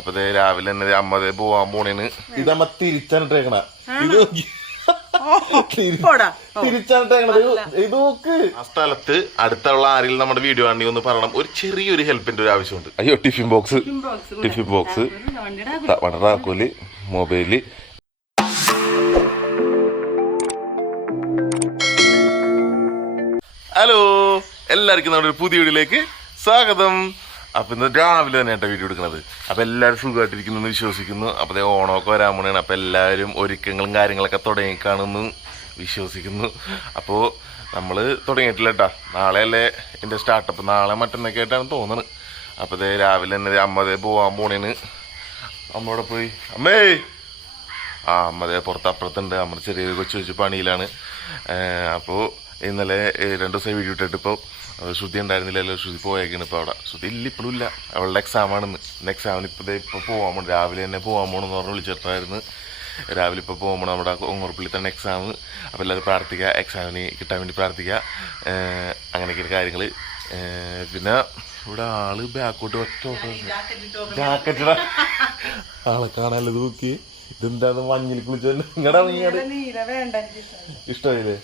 അപ്പൊ രാവിലെ തന്നെ അമ്മ പോവാൻ പോണേന് ഇതമ്മ തിരിച്ചാണ് ഇത് ആ സ്ഥലത്ത് അടുത്തുള്ള ആരെങ്കിലും നമ്മുടെ വീഡിയോ ആണെങ്കിൽ ഒന്ന് പറയണം. ഒരു ചെറിയൊരു ഹെൽപ്പിന്റെ ഒരു ആവശ്യമുണ്ട്. അയ്യോ ടിഫിൻ ബോക്സ്. ടിഫിൻ ബോക്സ് വളരെ മൊബൈൽ. ഹലോ എല്ലാവർക്കും നമ്മുടെ ഒരു പുതിയ വീഡിയോയിലേക്ക് സ്വാഗതം. അപ്പൊ ഇന്ന് രാവിലെ തന്നെ ഏട്ടാ വീഡിയോ എടുക്കുന്നത്. അപ്പൊ എല്ലാവരും സുഖമായിട്ടിരിക്കുന്നു എന്ന് വിശ്വസിക്കുന്നു. അപ്പൊ അതേ ഓണമൊക്കെ വരാൻ പോണേണ്. അപ്പൊ എല്ലാവരും ഒരുക്കങ്ങളും കാര്യങ്ങളൊക്കെ തുടങ്ങി കാണുന്നു വിശ്വസിക്കുന്നു. അപ്പോ നമ്മൾ തുടങ്ങിയിട്ടില്ല കേട്ടാ നാളെ അല്ലേ എന്റെ സ്റ്റാർട്ടപ്പ് നാളെ മറ്റന്നൊക്കെ ആയിട്ടാണ് തോന്നുന്നത് അപ്പൊ ദേ രാവിലെ തന്നെ അമ്മതേ അമ്മ പോവാൻ പോണേന് അമ്മയോടെ പോയി? അമ്മേ! ആ അമ്മതേ പുറത്ത് അപ്പുറത്തുണ്ട് അമ്മ ചെറിയൊരു കൊച്ചു കൊച്ചു പണിയിലാണ്. അപ്പോൾ ഇന്നലെ രണ്ടു ദിവസം വീഡിയോ ഇട്ടിട്ട് ശ്രുതി ഉണ്ടായിരുന്നില്ലല്ലോ ശ്രുതി പോയേക്കാണ് ഇപ്പോൾ അവിടെ. ശ്രുതി ഇല്ല ഇപ്പോഴും ഇല്ല. അവളുടെ എക്സാം ആണെന്ന്. ഇന്ന് എക്സാമിന് ഇപ്പോൾ ഇപ്പോൾ പോകാൻ പോകണം രാവിലെ തന്നെ പോകാൻ പോകണമെന്ന് പറഞ്ഞ് വിളിച്ചിട്ടായിരുന്നു രാവിലെ ഇപ്പോൾ പോകുമ്പോൾ നമ്മുടെ ഒങ്ങുറപ്പള്ളി തന്നെ എക്സാം അപ്പോൾ എല്ലാവരും പ്രാർത്ഥിക്കുക എക്സാമിന് കിട്ടാൻ വേണ്ടി പ്രാർത്ഥിക്കുക അങ്ങനെയൊക്കെയാണ് കാര്യങ്ങൾ പിന്നെ ഇവിടെ ആൾ ബാക്കോട്ട് ഒറ്റ ജാക്കറ്റ് ആളെ കാണാനല്ലോ തൂക്കി നോക്കി. ഇതെന്താ മഞ്ഞിൽ കുളിച്ച നിങ്ങടെ നീല നീല വേണ്ട. എനിക്ക് ഇഷ്ടമല്ല. ഇഷ്ടമായില്ലേ?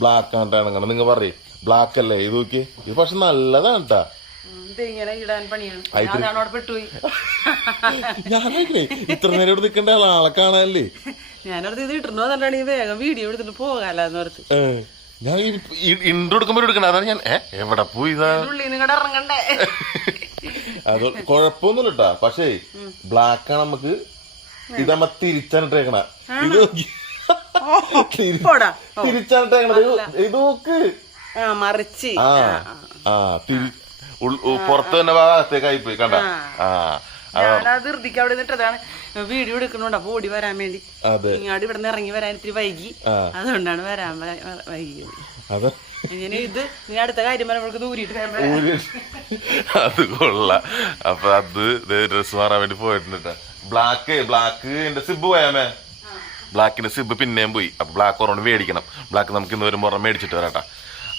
ബ്ലാക്ക് ആണ്ടാണ് അങ്ങനെ നിങ്ങൾ പറയും. ബ്ലാക്ക് അല്ലേ? ഇത് നോക്കി ഇത് പക്ഷെ നല്ലതാണ് കേട്ടാ. ഞാനേ ഇത്ര നേരം ഇവിടെ നിൽക്കേണ്ട? ആളെ കാണാനല്ലേ? ഞാൻ ഇത് എന്നിട്ടാണ് ഈ വേഗം വീഡിയോ എടുത്തിട്ട് പോകാലെന്ന് ഓർത്ത്. ഞാൻ ഇൻട്രോ എടുക്കണ്ട. അതാണ് ഞാൻ എവിടെ പോയി ഇറങ്ങണ്ടേ? അത് കുഴപ്പമൊന്നുമില്ല കേട്ടാ. പക്ഷേ ബ്ലാക്ക് ആണ് നമുക്ക് ഇതമ്മ തിരിച്ചാണിട്ടേക്കണ ഇത് തിരിച്ചാണിട്ടേക്കണത് ഇത് നോക്ക്. മറിച്ച്. ആ ആ തിരി പുറത്ത് തന്നെ ഭാഗത്തേക്കായി പോയി കണ്ട. ആ. ആ, ഞാനത് ധൃതിക്ക് അവിടെ നിന്നിട്ടതാണ് വീഡിയോ എടുക്കണോണ്ട് അപ്പൊ ഓടി വരാൻ വേണ്ടി. ഇങ്ങോട്ട് ഇവിടെ നിന്ന് ഇറങ്ങി വരാൻ ഇത്തിരി വൈകി. അതുകൊണ്ടാണ് വരാൻ വൈകിയത് അത്. ഇങ്ങനെ ഇത് നീ അടുത്ത കാര്യം പറയുമ്പോഴേക്ക് ദൂരിട്ട് അത് കൊള്ള. അപ്പൊ അത് ഡ്രസ് മാറാൻ വേണ്ടി പോയിട്ടുണ്ട് ബ്ലാക്ക് ബ്ലാക്ക് എന്റെ സിബ് പോയാമേ ബ്ലാക്കിന്റെ സിബ് പിന്നെയും പോയി. അപ്പൊ ബ്ലാക്ക് ഒരെണ്ണം മേടിക്കണം. ബ്ലാക്ക് നമുക്ക് ഇന്ന് വരുമ്പോൾ ഒരെണ്ണം മേടിച്ചിട്ട് വരാട്ടാ.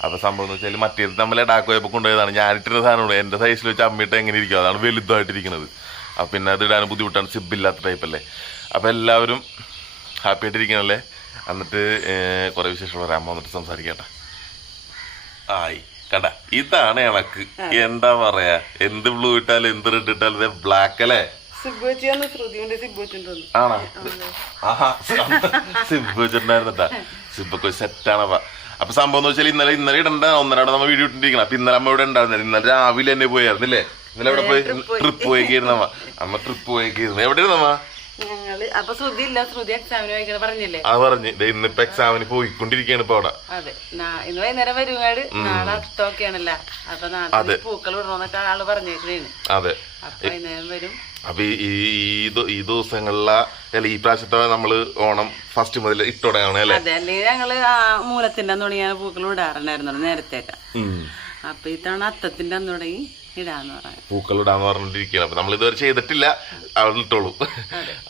അപ്പൊ സംഭവം എന്ന് വെച്ചാൽ മറ്റേത് നമ്മൾ ഡാക്ക് പോയപ്പോ കൊണ്ടുപോയതാണ്. ഞാനിട്ടിരുന്ന സാധനമാണ് എന്റെ സൈസിൽ വെച്ച് അമ്മിട്ട് എങ്ങനെ ഇരിക്കും? അതാണ് വലുതായിട്ടിരിക്കുന്നത്. അപ്പൊ പിന്നെ അത് ഇടാൻ ബുദ്ധിമുട്ടാണ്. സിബില്ലാത്ത ടൈപ്പ് അല്ലേ? അപ്പൊ എല്ലാവരും ഹാപ്പി ആയിട്ടിരിക്കണല്ലേ എന്നിട്ട് കുറെ വിശേഷം പറയാൻ വന്നിട്ട് സംസാരിക്കട്ടെ. ആയി. കണ്ട ഇതാണ് എനക്ക്. എന്താ പറയാ? എന്ത് ബ്ലൂ ഇട്ടാലും എന്ത് റെഡ് ഇട്ടാലും ബ്ലാക്ക് അല്ലേ? ആണോ? ആഹാ സിബ് വെച്ചിട്ടുണ്ടായിരുന്നട്ടാ സിബൊക്കെ സെറ്റാണപ്പ അപ്പൊ സംഭവം എന്ന് വെച്ചാൽ ഇന്നലെ ഇന്നലെ ഇടണ്ട ഒന്നരാടെ നമ്മൾ വീഡിയോ ഇട്ടിരിക്കണം. അപ്പൊ ഇന്നലെ അമ്മ ഇവിടെ ഉണ്ടായിരുന്നില്ല. ഇന്നലെ രാവിലെ തന്നെ പോയായിരുന്നില്ലേ ഇന്നലെ ഇവിടെ പോയി? ട്രിപ്പ് പോയേക്കായിരുന്നു അമ്മ. അമ്മ ട്രിപ്പ് പോയേക്കായിരുന്നു. എവിടെയായിരുന്നു അമ്മ? ഞങ്ങൾ അപ്പൊ ശ്രുതി ഇല്ല. ശ്രുതി എക്സാമിന് പോയിക്കൊണ്ടിരിക്കാണ് പറഞ്ഞില്ലേ? അത് പറഞ്ഞു. ഇന്നിപ്പോ എക്സാമിന് പോയിക്കൊണ്ടിരിക്കുകയാണ് ഇപ്പൊ അവിടെ. അതെ. ഇന്ന് വൈകുന്നേരം വരുവാട് നാളെ അഷ്ടമൊക്കെയാണല്ലോ അപ്പൊ നാളെ പൂക്കൾ വിടണമെന്നൊക്കെ ആൾ പറഞ്ഞേക്കുന്നേ അതെ. അപ്പൊ വൈകുന്നേരം വരും. അപ്പൊ ഈ ഈ- ദിവസങ്ങളിലെ അല്ല ഈ പ്രാവശ്യത്തെ നമ്മൾ ഓണം ഫസ്റ്റ് മുതൽ ഇട്ടോടെയാണ് അല്ലേ? അതെ അല്ലെങ്കിൽ ഞങ്ങൾ ആ മൂലത്തിന്റെ തുണിയാണ് പൂക്കൾ ഇടാറുണ്ടായിരുന്നു നേരത്തേക്ക്. അപ്പൊ ഇത്തവണ അത്തത്തിന്റെ അന്ന് തുടങ്ങി പൂക്കൾ ഇടാന്ന് പറഞ്ഞിരിക്കുകയാണ് അപ്പൊ നമ്മൾ ഇതുവരെ ചെയ്തിട്ടില്ല അവൾ ഇട്ടോളൂ.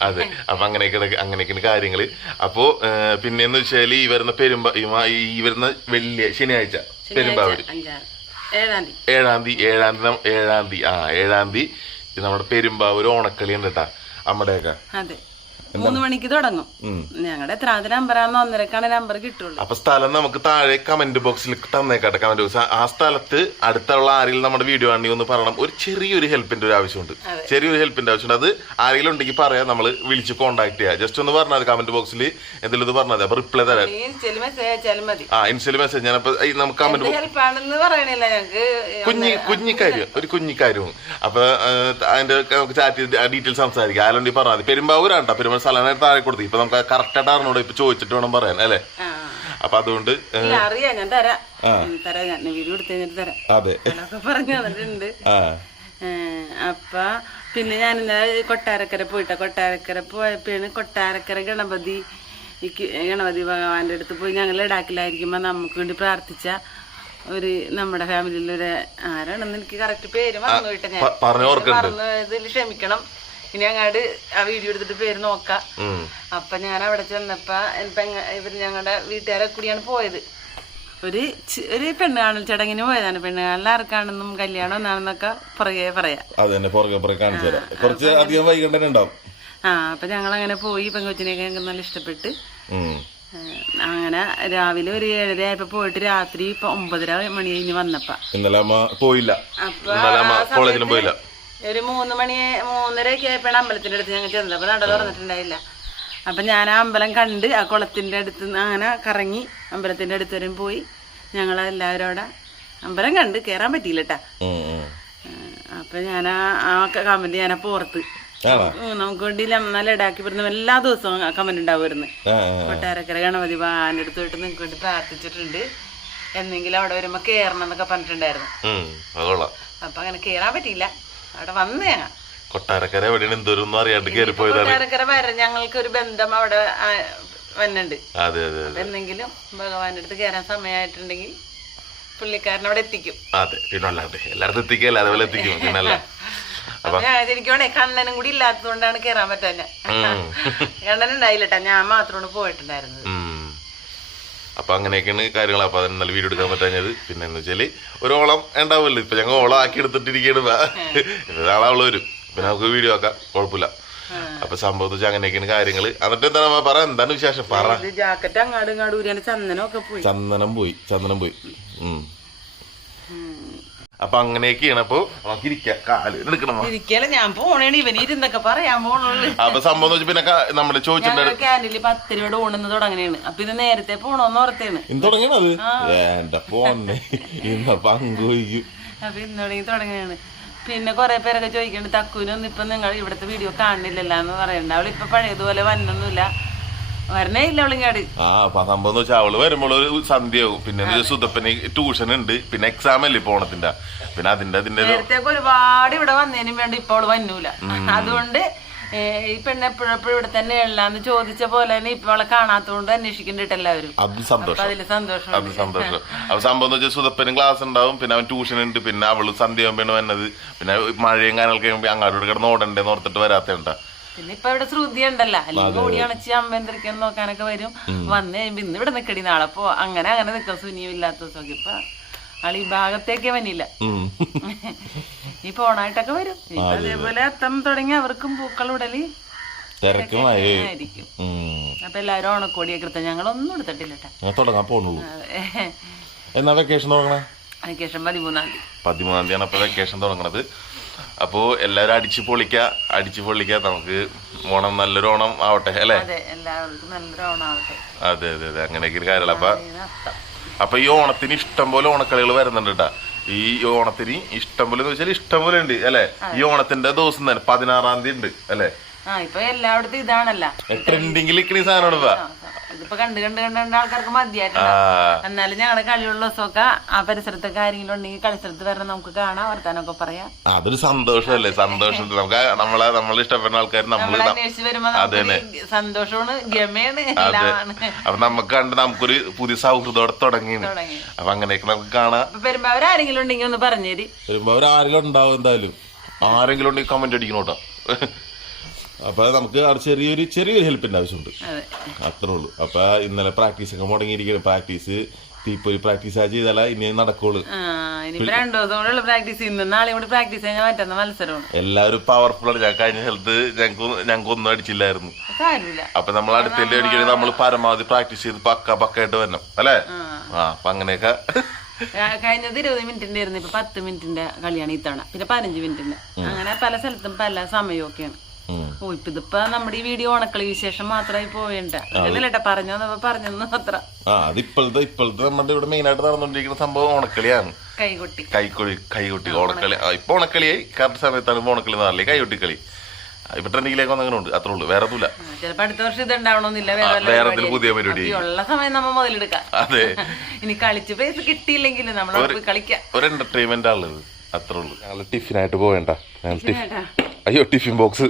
അതെ. അപ്പൊ അങ്ങനെയൊക്കെ അങ്ങനെയൊക്കെ കാര്യങ്ങൾ. അപ്പോ പിന്നെന്ന് വെച്ചാൽ ഈ വരുന്ന പെരുമ്പ ഈ വരുന്ന വെള്ളിയ ശനിയാഴ്ച പെരുമ്പാവൂര്. ഏഴാം തീയതി. ഏഴാം തീയതി ഏഴാം തീയതി ആ ഏഴാം തീയതി നമ്മുടെ പെരുമ്പാവൂർ ഓണക്കളി ഉണ്ട് കേട്ടാ അമ്മടെയൊക്കെ മൂന്ന് മണിക്ക് തുടങ്ങും. ഞങ്ങളുടെ എത്രാമത്തെ നമ്പറാന്ന് ഒന്നരക്കാണ് നമ്പർ കിട്ടുള്ളൂ. അപ്പൊ സ്ഥലം നമുക്ക് താഴെ കമന്റ് ബോക്സിൽ തന്നേക്കാട്ടെ കമന്റ് ബോക്സ് ആ സ്ഥലത്ത് അടുത്തുള്ള ആരെങ്കിലും നമ്മുടെ വീഡിയോ ആണെങ്കിൽ ഒന്ന് പറയണം ഒരു ചെറിയൊരു ഹെൽപ്പിന്റെ ഒരു ആവശ്യമുണ്ട്. ചെറിയൊരു ഹെൽപ്പിന്റെ ആവശ്യമുണ്ട്. അത് ആരെങ്കിലും ഉണ്ടെങ്കിൽ പറയാം നമ്മൾ വിളിച്ച് കോൺടാക്ട് ചെയ്യാം. ജസ്റ്റ് ഒന്ന് പറഞ്ഞാൽ കമന്റ് ബോക്സിൽ എന്തെങ്കിലും ഇത് പറഞ്ഞാൽ അപ്പൊ റിപ്ലൈ തരാം. ആ ഇൻസ്റ്റയിൽ മെസ്സേജ് ഞാനപ്പോ ഈ നമുക്ക് കമന്റ് കുഞ്ഞി കുഞ്ഞിക്കാര്യം ഒരു കുഞ്ഞിക്കാര്യവും അപ്പൊ അതിന്റെ നമുക്ക് ചാറ്റ് ഡീറ്റെയിൽസ് സംസാരിക്കാം. ആരുണ്ടെങ്കിൽ പറഞ്ഞാൽ മതി. പെരുമ്പാവൂരാണ് പെരുമ്പ പെരുമ്പാവൂർ സ്ഥലം താഴെ കൊടുത്തു? ഇപ്പൊ നമുക്ക് കറക്റ്റ് ആയിട്ട് അറിഞ്ഞൂടെ ഇപ്പൊ ചോദിച്ചിട്ട് വേണം പറയാൻ അല്ലേ? അപ്പൊ അതുകൊണ്ട് അറിയാം ഞാൻ തരാം. തരാം ഞാൻ വീഡിയോ എടുത്ത് കഴിഞ്ഞിട്ട് തരാം. അതെ. പറഞ്ഞു തന്നിട്ടുണ്ട്. അപ്പ പിന്നെ ഞാൻ കൊട്ടാരക്കര പോയിട്ട. കൊട്ടാരക്കര പോയപ്പോഴാണ് കൊട്ടാരക്കര ഗണപതി ഗണപതി ഭഗവാന്റെ അടുത്ത് പോയി ഞങ്ങൾ ലഡാക്കിലായിരിക്കുമ്പോ നമുക്ക് വേണ്ടി പ്രാർത്ഥിച്ച ഒരു നമ്മുടെ ഫാമിലിയിലൊരു ആരാണെന്ന് എനിക്ക് കറക്റ്റ് പേര് മറന്നു ഞാൻ. പറഞ്ഞു ക്ഷമിക്കണം. ഇനി അങ്ങോട്ട് ആ വീഡിയോ എടുത്തിട്ട് പേര് നോക്കാം. അപ്പൊ ഞാൻ അവിടെ ചെന്നപ്പോ ഇവർ ഞങ്ങളുടെ വീട്ടുകാരെ കൂടിയാണ് പോയത്. ഒരു ഒരു പെണ്ണ് കാണൽ ചടങ്ങിന് പോയതാണ്. പെണ്ണ് കാണൽ ആർക്കാണെന്നും കല്യാണം എന്നാണെന്നൊക്കെ പുറകെ പറയാം. അത് തന്നെ പുറകെ പുറകെ കാണിച്ചു തരാം. കുറച്ച് അധികം വൈകണ്ടനെ ഉണ്ടാവും. ആ അപ്പൊ ഞങ്ങൾ അങ്ങനെ പോയി. പെങ്കൊച്ചിനെയൊക്കെ ഞങ്ങൾക്ക് നല്ല ഇഷ്ടപ്പെട്ട്. അങ്ങനെ രാവിലെ ഒരു ഏഴര ആയപ്പോ പോയിട്ട് രാത്രി ഇപ്പൊ ഒമ്പതര മണി കഴിഞ്ഞ് വന്നപ്പ. ഇന്നലെ പോയില്ല. അപ്പൊ കോളേജിലും പോയില്ല. ഒരു മൂന്ന് മണി മൂന്നര ഒക്കെ ആയപ്പോഴാണ് അമ്പലത്തിന്റെ അടുത്ത് ഞങ്ങൾ ചെന്നത്. അപ്പോൾ നട തുറന്നിട്ടുണ്ടായില്ല. അപ്പൊ ഞാൻ ആ അമ്പലം കണ്ട് ആ കുളത്തിന്റെ അടുത്ത് അങ്ങനെ കറങ്ങി അമ്പലത്തിന്റെ അടുത്ത് വരും പോയി. ഞങ്ങൾ എല്ലാവരും അവിടെ അമ്പലം കണ്ട് കേറാൻ പറ്റിയില്ല കേട്ടാ. അപ്പൊ ഞാൻ ആ പുറത്ത്. ആണോ? ഉം, നമുക്ക് വേണ്ടി നല്ല ഇടാക്കി വരുന്ന എല്ലാ ദിവസവും കമന്റ് ഉണ്ടാവുമായിരുന്നു. കൊട്ടാരക്കര ഗണപതി ഭഗവാന്റെ അടുത്ത് പോയിട്ട് നിങ്ങൾക്ക് വേണ്ടി പ്രാർത്ഥിച്ചിട്ടുണ്ട്. എന്നെങ്കിലും അവിടെ വരുമ്പോ കേറണം എന്നൊക്കെ പറഞ്ഞിട്ടുണ്ടായിരുന്നു. അപ്പൊ അങ്ങനെ കേറാൻ പറ്റിയില്ല. അവിടെ വന്ന് കൊട്ടാരക്കര എവിടെയാണ്? എന്തോരൊന്നും അറിയാണ്ട് കൊട്ടാരക്കര വരെ ഞങ്ങൾക്ക് ഒരു ബന്ധം അവിടെ വന്നിണ്ട്. അതെ അതെ എന്തെങ്കിലും ഭഗവാന്റെ അടുത്ത് കയറാൻ സമയമായിട്ടുണ്ടെങ്കിൽ പുള്ളിക്കാരൻ അവിടെ എത്തിക്കും. അതെ പിന്നെ എല്ലായിടത്തും എത്തിക്കല്ല അതേപോലെ എത്തിക്കും. പിന്നല്ല കണ്ണനും കൂടി ഇല്ലാത്തതുകൊണ്ടാണ് കേറാൻ പറ്റാഞ്ഞ. കണ്ണനുണ്ടായില്ലട്ടാ കണ്ണൻ ഉണ്ടായില്ലട്ടാ ഞാൻ മാത്രമാണ് പോയിട്ടുണ്ടായിരുന്നത്. ഉം. അപ്പൊ അങ്ങനെയൊക്കെയാണ് കാര്യങ്ങൾ. അപ്പോൾ അതിന് നല്ല വീഡിയോ എടുക്കാൻ പറ്റാഞ്ഞത്. പിന്നെ എന്ന് വെച്ചാൽ ഒരു ഓളം ഉണ്ടാവുമല്ലോ. ഇപ്പൊ ഞങ്ങൾ ഓളം ആക്കി എടുത്തിട്ടിരിക്കുകയാണ് ഒരാളാവുള്ള വരും പിന്നെ നമുക്ക് വീഡിയോ ആക്കാം. കുഴപ്പമില്ല. അപ്പൊ സംഭവം വെച്ചാൽ അങ്ങനെയൊക്കെയാണ് കാര്യങ്ങൾ. എന്നിട്ട് എന്താണ് പറ. എന്താണ് വിശേഷം? പറ. ചന്ദനം പോയി. ചന്ദനം പോയി. ഉം. അപ്പൊ അങ്ങനെയൊക്കെയാണ് അപ്പൊ നമുക്ക് ഇരിക്കാം കാൽ എടുക്കണം. ഇരിക്കല ഞാൻ പോണേണ് ഇവന് ഇരുന്നൊക്കെ പറയാൻ പോണുള്ളൂ. അപ്പൊ സംഭവം എന്ന് വെച്ചാൽ പിന്നെ ക- നമ്മൾ ചോദിച്ചിട്ടുണ്ട് ക്യാന്റീനിൽ പത്ത് രൂപയുടെ ഊണെന്ന് തുടങ്ങണേണ്. അപ്പൊ ഇത് നേരത്തെ പോണോന്ന് ഓർത്തേണ്. ഇന്ന് തുടങ്ങിയത് എന്റെ പോന്നെ. ഇന്ന് പങ്കുവയ്ക്കും. അപ്പൊ ഇന്നോടെ തുടങ്ങണേണ്. പിന്നെ കൊറേ പേരൊക്കെ ചോദിക്കണ്ട് തക്കൂനൊന്നും ഇപ്പൊ നിങ്ങൾ ഇവിടുത്തെ വീഡിയോ കാണില്ലല്ലോ എന്ന് പറയണ്ട. അവൾ ഇപ്പൊ പഴയതുപോലെ വന്നൊന്നുമില്ല. അവളിങ്ങാട്. ആ അപ്പൊ സംഭവം എന്ന് വെച്ചാൽ അവൾ വരുമ്പോൾ ഒരു സന്ധ്യയാവും. പിന്നെ സുതപ്പന് ട്യൂഷൻ ഉണ്ട് പിന്നെ എക്സാം അല്ലേ ഇപ്പൊ ഓണത്തിന്റെ? പിന്നെ അതിന്റെ അതിന്റെ നേരത്തേക്ക് ഒരുപാട് ഇവിടെ വന്നതിനും വേണ്ടി ഇപ്പോൾ വന്നൂല. അതുകൊണ്ട് ഈ പെണ്ണ് എപ്പോഴെപ്പോഴും എപ്പോഴും ഇവിടെ തന്നെ ഉള്ളാന്ന് ചോദിച്ച പോലെ തന്നെ ഇപ്പൊ അവളെ കാണാത്തോണ്ട് അന്വേഷിക്കുന്നുണ്ട് എല്ലാവരും. അതിൽ സന്തോഷം അത് സന്തോഷം. അപ്പൊ സംഭവം എന്ന് വെച്ചാൽ സുതപ്പനും ക്ലാസ് ഉണ്ടാവും. പിന്നെ അവൻ ട്യൂഷൻ ഉണ്ട് പിന്നെ അവൾ സന്ധ്യ ആകുമ്പോഴാണ് വന്നത്. പിന്നെ മഴയും കാര്യങ്ങളൊക്കെ അങ്ങാടി കിടന്ന് ഓടണ്ടേന്ന് ഓർത്തിട്ട് വരാത്തേണ്ട പിന്നെ ഇപ്പൊ ഇവിടെ ശ്രുതി ഉണ്ടല്ലോ അല്ലെങ്കിൽ ഓടി അണച്ച് അമ്പന്തിരിക്കാൻ നോക്കാനൊക്കെ വരും. വന്ന് കഴിയുമ്പോ ഇന്ന് ഇവിടെ നിക്കടി നാളെ. അപ്പൊ അങ്ങനെ അങ്ങനെ നിക്കാം. സുനിയും ഇല്ലാത്ത ദിവസമൊക്കെ. ഇപ്പൊ ആൾ ഈ ഭാഗത്തേക്കേ വന്നില്ല. ഈ പോണായിട്ടൊക്കെ വരും. ഇപ്പൊ അതേപോലെ അത്തം തുടങ്ങി അവർക്കും പൂക്കൾ ഉടലി തിരക്കുമായി ആയിരിക്കും. അപ്പൊ എല്ലാരും ഓണക്കോടിയൊക്കെ എടുത്ത ഞങ്ങളൊന്നും എടുത്തിട്ടില്ല തുടങ്ങാൻ പോണുള്ളൂ. എന്നാ വെക്കേഷൻ തുടങ്ങണേ? വെക്കേഷൻ പതിമൂന്നാം തീയതി. പതിമൂന്നാം തീയതിയാണ് അപ്പൊ വെക്കേഷൻ തുടങ്ങണത്. അപ്പോ എല്ലാരും അടിച്ചു പൊളിക്ക അടിച്ചു പൊളിക്ക. നമുക്ക് ഓണം നല്ലൊരു ഓണം ആവട്ടെ അല്ലേ? അതെ അതെ അതെ അങ്ങനെയൊക്കെ ഒരു കാര്യമല്ല അപ്പൊ അപ്പൊ ഈ ഓണത്തിന് ഇഷ്ടം പോലെ ഓണക്കളികൾ വരുന്നുണ്ട് കേട്ടാ. ഈ ഓണത്തിന് ഇഷ്ടം പോലെ എന്ന് വെച്ചാൽ ഇഷ്ടം പോലെ ഉണ്ട് അല്ലെ? ഈ ഓണത്തിന്റെ ദിവസം തന്നെ പതിനാറാം തീയതി ഉണ്ട് അല്ലെ? ഇപ്പൊ എല്ലായിടത്തും ഇതാണല്ലോ. ട്രെൻഡിങ്ങിൽ നിൽക്കുന്ന സാധനമാണ് ഇതിപ്പോ കണ്ട് കണ്ട് കണ്ട് കണ്ട് ആൾക്കാർക്ക് മതിയായിട്ടുണ്ട്. എന്നാലും ഞങ്ങളുടെ കളിയുള്ള ദിവസമൊക്കെ ആ പരിസരത്തൊക്കെ ആരെങ്കിലും ഉണ്ടെങ്കിൽ കളിസ്ഥലത്ത് വരണം നമുക്ക് കാണാം വർത്താനൊക്കെ പറയാം. അതൊരു സന്തോഷമല്ലേ സന്തോഷം നമുക്ക് നമ്മളെ നമ്മൾ ഇഷ്ടപ്പെടുന്ന ആൾക്കാർ നമ്മൾ അന്വേഷിച്ച് വരുമ്പോ നമുക്ക് സന്തോഷമാണ് ഗമയാണ് അപ്പൊ നമുക്ക് കണ്ട് നമുക്കൊരു പുതിയ സൗഹൃദത്തോടെ തുടങ്ങി. അപ്പൊ അങ്ങനെയൊക്കെ നമുക്ക് കാണാം. വരുമ്പോ അവരാരെങ്കിലും ഉണ്ടെങ്കിൽ ഒന്ന് പറഞ്ഞേരി. വരുമ്പോ അവരാരെങ്കിലും ഉണ്ടാവും എന്തായാലും? ആരെങ്കിലും ഉണ്ടെങ്കിൽ കമന്റ് അടിക്കണം കേട്ടോ അപ്പൊ നമുക്ക് അവിടെ ചെറിയൊരു ചെറിയൊരു ഹെൽപ്പിന്റെ ആവശ്യമുണ്ട്. അതെ. അത്രേ ഉള്ളൂ. അപ്പൊ ഇന്നലെ പ്രാക്ടീസ് ഒക്കെ മുടങ്ങിയിരിക്കണം പ്രാക്ടീസ് തീപ്പൊരി പ്രാക്ടീസ് ആ ചെയ്താല ഇനി നടക്കുള്ളൂ. രണ്ടു ദിവസം പ്രാക്ടീസ്. ഇന്നും നാളെയും കൂടി പ്രാക്ടീസ് കഴിഞ്ഞാൽ മറ്റന്ന മത്സരമാണ്. എല്ലാവരും പവർഫുൾ ആണ്. ഞാൻ കഴിഞ്ഞ സ്ഥലത്ത് ഞങ്ങൾക്ക് ഞങ്ങൾക്ക് ഒന്നും അടിച്ചില്ലായിരുന്നു. അപ്പൊ നമ്മൾ അടുത്തല്ലേ അടിക്കണേ? നമ്മൾ പരമാവധി പ്രാക്ടീസ് ചെയ്ത് പക്ക പക്കായിട്ട് വരണം. അല്ലേ? ആ. അപ്പൊ അങ്ങനെയൊക്കെ. കഴിഞ്ഞത് ഇരുപത് മിനിറ്റിന്റെ ആയിരുന്നു. ഇപ്പൊ പത്ത് മിനിറ്റിന്റെ കളിയാണ് ഇത്തവണ. പിന്നെ പതിനഞ്ച് മിനിറ്റിന്റെ അങ്ങനെ പല സ്ഥലത്തും പല സമയമൊക്കെയാണ്. ഓ ഇപ്പൊ ഇതിപ്പോ നമ്മുടെ ഈ വീഡിയോ ഓണക്കളി വിശേഷം മാത്രമായി പോവേണ്ട. പറഞ്ഞോ പറഞ്ഞു പറഞ്ഞു മാത്ര. ആ അത് ഇപ്പോഴത്തെ ഇപ്പോഴത്തെ നമ്മുടെ ഇവിടെ മെയിൻ ആയിട്ട് നടന്നുകൊണ്ടിരിക്കുന്ന സംഭവം ഓണക്കളിയാണ്. കൈകൊട്ടി. കൈക്കൊടി കൈകൊട്ടി ഓണക്കളി. ഇപ്പൊ ഓണക്കളിയായി കറക്റ്റ് സമയത്താണ് ഇപ്പൊ ഓണക്കളി എന്നറിയില്ലേ കൈകൊട്ടി കളി ഇപ്പൊ ട്രെൻഡിങ്ങിലേക്ക് വന്നങ്ങനെ ഉണ്ട്. അത്രേ ഉള്ളൂ. വേറെ ഒന്നുമില്ല. ചിലപ്പോ അടുത്ത വർഷം ഇത് ഉണ്ടാവണമെന്നില്ല വേറെ പുതിയ പരിപാടി ഉള്ള സമയം നമ്മൾ മുതലെടുക്കാം. അതെ. ഇനി കളിച്ച് പൈസ കിട്ടിയില്ലെങ്കിൽ നമ്മൾ കളിക്കാം. ഒരു എന്റർടൈൻമെന്റ് ആണുള്ളത്. അത്രേ ഉള്ളൂ. ഞങ്ങൾ ടിഫിനായിട്ട് പോവേണ്ട. ഞങ്ങൾ ടിഫിൻ അയ്യോ ടിഫിൻ ബോക്സ്.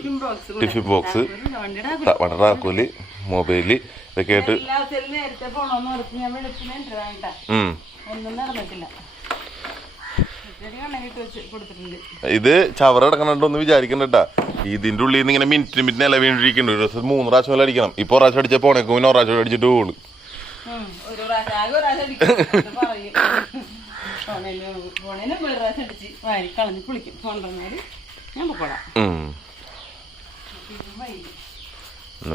ടിഫിൻ ബോക്സ് വണ്ടിയുടെ വളരെ റാക്കോൽ മൊബൈൽ ഇതൊക്കെ ആയിട്ട്. ഇത് ചവറ കിടക്കണുണ്ടോന്ന് വിചാരിക്കണ്ടട്ടാ ഇതിന്റെ ഉള്ളിൽ നിന്ന് ഇങ്ങനെ മിനിറ്റ് മിനിറ്റ് നില വീണ്ടിരിക്കുന്നുണ്ട് ഒരു ദിവസം മൂന്ന് പ്രാവശ്യം വല്ല അടിക്കണം. ഇപ്പൊ പ്രാവശ്യം അടിച്ച പോണേക്കും പിന്നെ ഒരാഴ്ച അടിച്ചിട്ട് പോകുള്ളൂ പ്രാവശ്യം എന്നിട്ട് പറയും. ഫോണിന് ഫോണിന് ഒരു പ്രാവശ്യം അടിച്ച് വാരി കളഞ്ഞ് കുളിക്കും. ഫോൺ തന്നാൽ ഞാൻ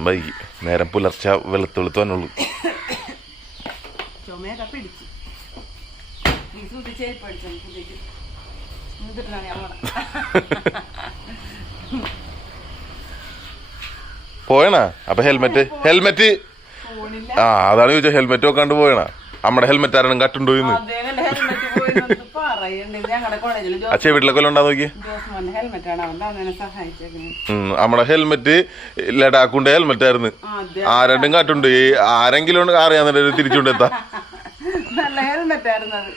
വൈകി നേരം പുലർച്ച വെളുത്ത് പോയണാ ചുമയൊക്കെ പിടിച്ച്. അപ്പൊ ഹെൽമെറ്റ് ഹെൽമെറ്റ് ആ അതാണ് ചോദിച്ചത്. ഹെൽമെറ്റ് വെക്കാണ്ട് പോയണ? നമ്മുടെ ഹെൽമെറ്റ് ആരാണ് കട്ടുണ്ടോ ഇന്ന് അച്ഛൻ വീട്ടിലൊക്കെ ഉണ്ടാ നോക്കി നമ്മളെ ഹെൽമെറ്റ് ലഡാക്കുണ്ട് ഹെൽമെറ്റ് ആയിരുന്നു. ആരണ്ടും കാട്ടുണ്ട്. ഈ ആരെങ്കിലും അറിയാന്നുണ്ടെങ്കിൽ തിരിച്ചുകൊണ്ട് എത്താ നല്ല ഹെൽമെറ്റ് ആയിരുന്നു അത്.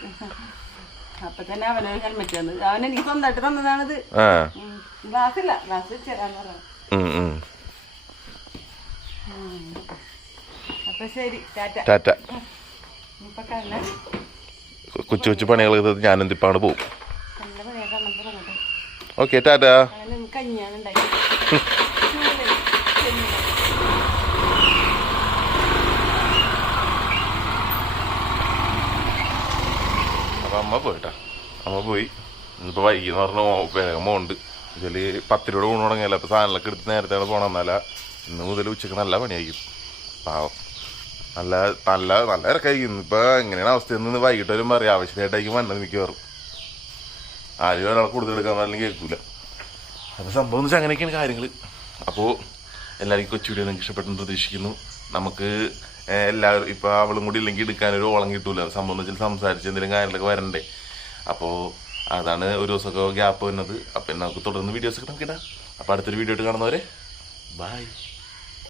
അപ്പൊ തന്നെ അവനൊരു ഹെൽമെറ്റ് തന്നത് അവൻ എനിക്ക് സ്വന്തമായിട്ട് തന്നതാണിത്. ആ. ഗ്ലാസ് ഇല്ല. ഗ്ലാസ് വെച്ചേരാന്ന് പറഞ്ഞു. അപ്പൊ ശരി ടാറ്റ. ടാറ്റ. ഇപ്പൊ കണ്ണ കൊച്ചു കൊച്ചു പണികൾ ഞാൻ ഞാനും കണ്ണം തുറന്നട്ടെ ഓക്കെ ടാറ്റ. അപ്പൊ അമ്മ പോയിട്ടാ. അമ്മ പോയി. ഇന്നിപ്പോ വൈകി എന്ന് പറഞ്ഞ വേഗം ഉണ്ട് ഇതിൽ പത്തിരൂടെ ഊണ് തുടങ്ങിയല്ലോ. അപ്പൊ സാധനങ്ങളൊക്കെ എടുത്ത് നേരത്തെ പോകണം എന്നാല ഇന്ന് മുതൽ ഉച്ചയ്ക്ക് നല്ല പണിയായിരിക്കും. പാവം. നല്ല നല്ല നല്ല ഇറക്കായിരിക്കും. ഇപ്പൊ എങ്ങനെയാണ് അവസ്ഥ? എന്ന് വൈകിട്ട് വരുമ്പോ അറിയാം. ആവശ്യമായിട്ടായിരിക്കും വന്നത് മിക്കവാറും. ആരും ഒരാളെ കൂടുതൽ എടുക്കാൻ കേൾക്കൂല. അപ്പൊ സംഭവം എന്ന് വെച്ചാൽ അങ്ങനെയൊക്കെയാണ് കാര്യങ്ങൾ അപ്പോൾ എല്ലാവർക്കും കൊച്ചു വീഡിയോ നിങ്ങൾക്ക് ഇഷ്ടപ്പെട്ടെന്ന് പ്രതീക്ഷിക്കുന്നു. നമുക്ക് എല്ലാവരും ഇപ്പൊ അവളും കൂടി ഇല്ലെങ്കിൽ എടുക്കാനൊരു ഓളം കിട്ടൂല. സംഭവം എന്ന് വെച്ചാൽ സംസാരിച്ച് എന്തെങ്കിലും കാര്യങ്ങളൊക്കെ വരണ്ടേ. അപ്പോൾ അതാണ് ഒരു ദിവസമൊക്കെ ഗ്യാപ്പ് വരുന്നത്. അപ്പം നമുക്ക് തുടർന്ന് വീഡിയോസ് ഒക്കെ നമുക്ക് ഇടാം. അപ്പോൾ അടുത്തൊരു വീഡിയോ ആയിട്ട് കാണുന്നവരെ ബൈ